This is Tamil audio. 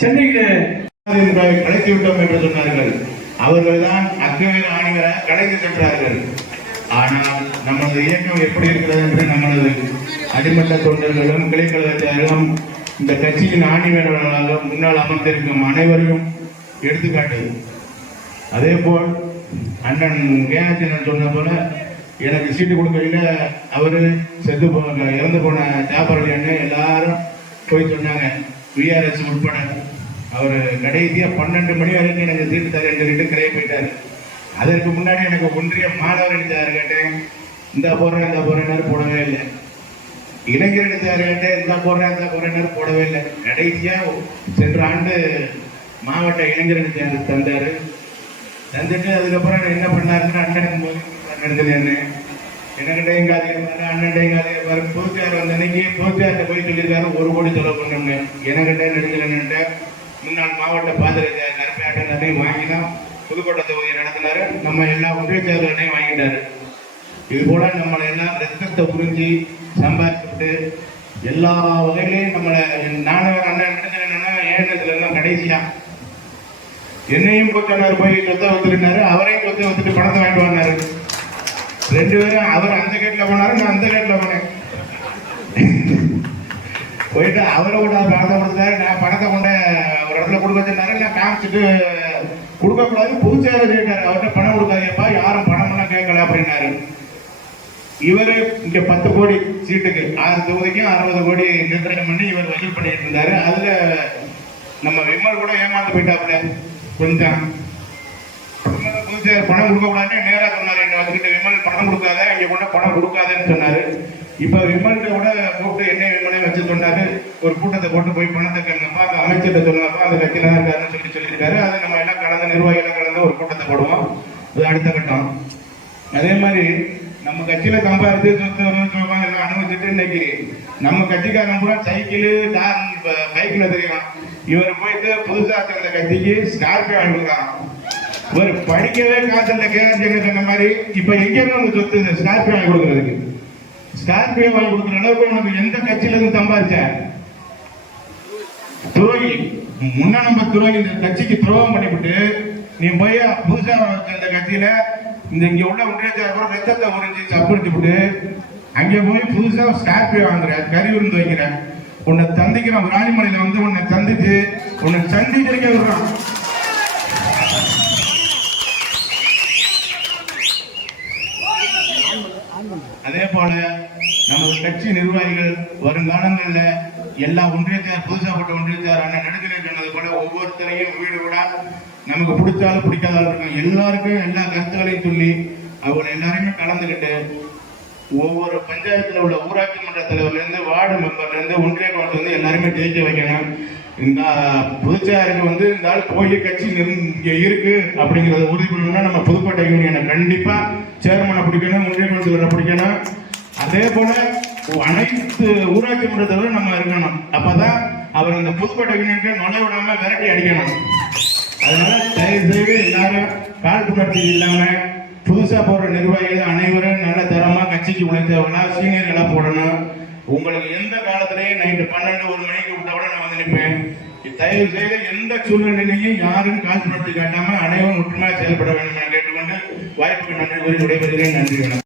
சென்னையில் கலைத்து விட்டோம் என்று சொன்னார்கள். அவர்கள் தான் அக்கவேறு ஆணிவர கலைந்து சென்றார்கள். ஆனால் நமது இயக்கம் எப்படி இருக்கிறது என்று நமது அடிமட்ட தொண்டர்களும் கிளைக்கழகத்தாரும் இந்த கட்சியின் ஆணிவர்களாக முன்னால் அமர்ந்திருக்கும் அனைவரையும் எடுத்துக்காட்டுது. அதே போல் அண்ணன் கேஆர்ஜன் சொன்ன போல எனக்கு சீட்டு கொடுக்கல அவரு செத்து இறந்து போன ஜாபர் அண்ணன் எல்லாரும் போய் சொன்னாங்க, விஆர்எஸ் உட்பட. அவர் கடைசியா 12 மணி வரைக்கும் எனக்கு சீட்டு தரேன்னு சொல்லிட்டு கிளைய போயிட்டாரு. அதற்கு முன்னாடி எனக்கு ஒன்றிய மாணவர் அணிச்சாரு கேட்டேன், இந்த போறேன் போடவே இல்லை. இளைஞர் அணிச்சாரு கேட்டேன், இந்த போறேன் போடவே இல்லை. கடைசியா சென்ற ஆண்டு மாவட்ட இளைஞர் அணிச்சாரு தந்தாரு. தந்துட்டு அதுக்கப்புறம் என்ன பண்ணாருன்னு அண்ணன் நடந்தது என்கிட்ட எங்க அதிகமாக அண்ணன் எங்க அதிகமாக பொதுச்சார் வந்த அன்னைக்கு பொதுச்சார்ட்ட போய் சொல்லியிருக்காரு 1 கோடி செலவு பண்ணணும்னு. என்கிட்ட நெடுஞ்சலன்ட்ட முன்னாள் மாவட்ட பாதிரியார் கருப்பையாட்டம் அதையும் வாங்கி தான் புதுக்கோட்டை தொகுதியை நடத்தினாரு. நம்ம எல்லா ஒன்றிய செயலர்களையும் வாங்கிட்டாரு. இது போல நம்மளை எல்லாம் ரத்தத்தை புரிஞ்சு சம்பாதிச்சுட்டு எல்லா வகையிலையும் நம்மளை நானும் அண்ணன் நெடுஞ்சலன்னா ஏனத்துல எல்லாம் கடைசியா என்னையும் போய் சொத்தை வந்துருந்தாரு, அவரையும் சொத்தை வந்துட்டு பணத்தை வாங்கிட்டு வந்தாரு. 2 பேரும் அவர் அந்த கேட்ல போனாரு, நான் அந்த கேட்ல போனேன். போயிட்டு அவரை கூட பணத்தை கொடுத்தாரு, நான் பணத்தை கொண்ட ஒரு இடத்துல கொடுக்க வச்சிருந்தாரு. நான் காமிச்சிட்டு கொடுக்கக்கூடாது புதுச்சேரி கேட்டாரு, அவர்கிட்ட பணம் கொடுக்காதப்பா யாரும் பணம் எல்லாம் கேட்கல அப்படின்னாரு. இவரு இங்க 10 கோடி சீட்டுக்கு 6 தொகுதிக்கும் 60 கோடி நிர்ணயம் பண்ணி இவர் வசூல் பண்ணிட்டு இருந்தாரு. அதுல நம்ம விமல் கூட ஏமாந்து போயிட்டாப்புல. கொஞ்சம் புதுச்சேரி பணம் கொடுக்க கூடாதுன்னு நேரா சொன்னாரு. என்ன வச்சுக்கிட்டு விமல் பணம் கொடுக்காத, இங்க கொண்ட பணம் கொடுக்காதுன்னு சொன்னாரு. இப்ப விமல்கிட்ட கூட கூப்பிட்டு என்ன விமலே வச்சு சொன்னாரு, ஒரு கூட்டத்தை போட்டு போய் பணத்தை கேட்கப்பா, அந்த அமைச்சர்கிட்ட சொன்னப்பா அந்த கட்சியில தான் இருக்காருன்னு சொல்லியிருக்காரு. அதை நம்ம எல்லாம் கலந்து நிர்வாகிகள் கலந்து ஒரு கூட்டத்தை போடுவோம். அது அடுத்த கட்டம். அதே மாதிரி நம்ம கட்சியில சம்பாதிச்சு சொத்து எல்லாம் அனுபவிச்சுட்டு இன்னைக்கு நம்ம கட்சிக்காரன் கூட சைக்கிள் கார் பைக்ல தெரியும். இவர் போயிட்டு புதுசா சேர்ந்த கட்சிக்கு ஸ்கார்பியோ வாங்கிருக்கான். இவர் படிக்கவே காசு இல்லை கேஆர்ஜி சொன்ன மாதிரி. இப்ப எங்க இருந்து சொத்து ஸ்கார்பியோ வாங்கி கொடுக்கறதுக்கு? ஸ்கார்பியோ வாங்கி கொடுக்குற அளவுக்கு உனக்கு எந்த கட்சியில இருந்து சம்பாதிச்ச? துரோகி, முன்ன நம்ம துரோகி. இந்த கட்சிக்கு துரோகம் பண்ணிவிட்டு நீ போய் புதுசா சேர்ந்த கட்சியில இந்த இங்க உள்ள ஒன்றியச்சார் கூட ரத்தத்தை உறிஞ்சி சப்புரிச்சு விட்டு அங்கே போய் புதுசா ஸ்கார்பியோ வாங்குற, கறி விருந்து வைக்கிற. உன்னை சந்திக்கிறான் ராணிமலையில வந்து உன்னை சந்திச்சு உன்னை சந்திக்க விடுறான். அதே போல நமது கட்சி நிர்வாகிகள் வருங்காலங்கள்ல எல்லா ஒன்றியத்தார் புதுசாப்பட்ட ஒன்றியத்தார் அண்ணன் நெடுஞ்சலை சொன்னது போல ஒவ்வொருத்தரையும் வீடு கூட நமக்கு பிடிச்சாலும் பிடிக்காதாலும் இருக்கும் எல்லாருக்கும் எல்லா கருத்துக்களையும் சொல்லி அவங்களை எல்லாரையுமே கலந்துக்கிட்டு ஒவ்வொரு பஞ்சாயத்துல உள்ள ஊராட்சி மன்ற தலைவர்ல இருந்து வார்டு மெம்பர்ல இருந்து ஒன்றிய கவுன்சில் இருந்து எல்லாருமே ஜெயிக்க வைக்கணும். இந்த புதுச்சேரிக்கு வந்து இந்த ஆள் கோயில் கட்சி இங்க இருக்கு அப்படிங்கறத உறுதி பண்ணணும்னா நம்ம புதுக்கோட்டை யூனியனை கண்டிப்பா சேர்மனை பிடிக்கணும், ஒன்றிய கவுன்சிலரை பிடிக்கணும். அதே போல அனைத்து ஊராட்சி மன்ற தலைவரும் நம்ம இருக்கணும். அப்பதான் அவர் அந்த புதுக்கோட்டை யூனியனுக்கு நுழை விடாம விரட்டி அடிக்கணும். அதனால தயவு செய்து எல்லாரும் காழ்ப்புணர்ச்சி இல்லாம புதுசா போடுற நிர்வாகிகள் அனைவரும் நல்ல தரமா கட்சிக்கு உழைத்தவங்களா சீனியர்களா போடணும். உங்களுக்கு எந்த காலத்திலேயே நைட்டு 12-1 மணிக்கு விட்டவுடன் நான் வந்து நிற்பேன். தயவு செய்து எந்த சூழ்நிலையிலையும் யாரும் காழ்ப்புணர்ச்சி காட்டாம அனைவரும் ஒற்றுமையாக செயல்பட வேண்டும் என கேட்டுக்கொண்டு வாய்ப்புக்கு நன்றி கூறி விடைபெறுகிறேன். நன்றி.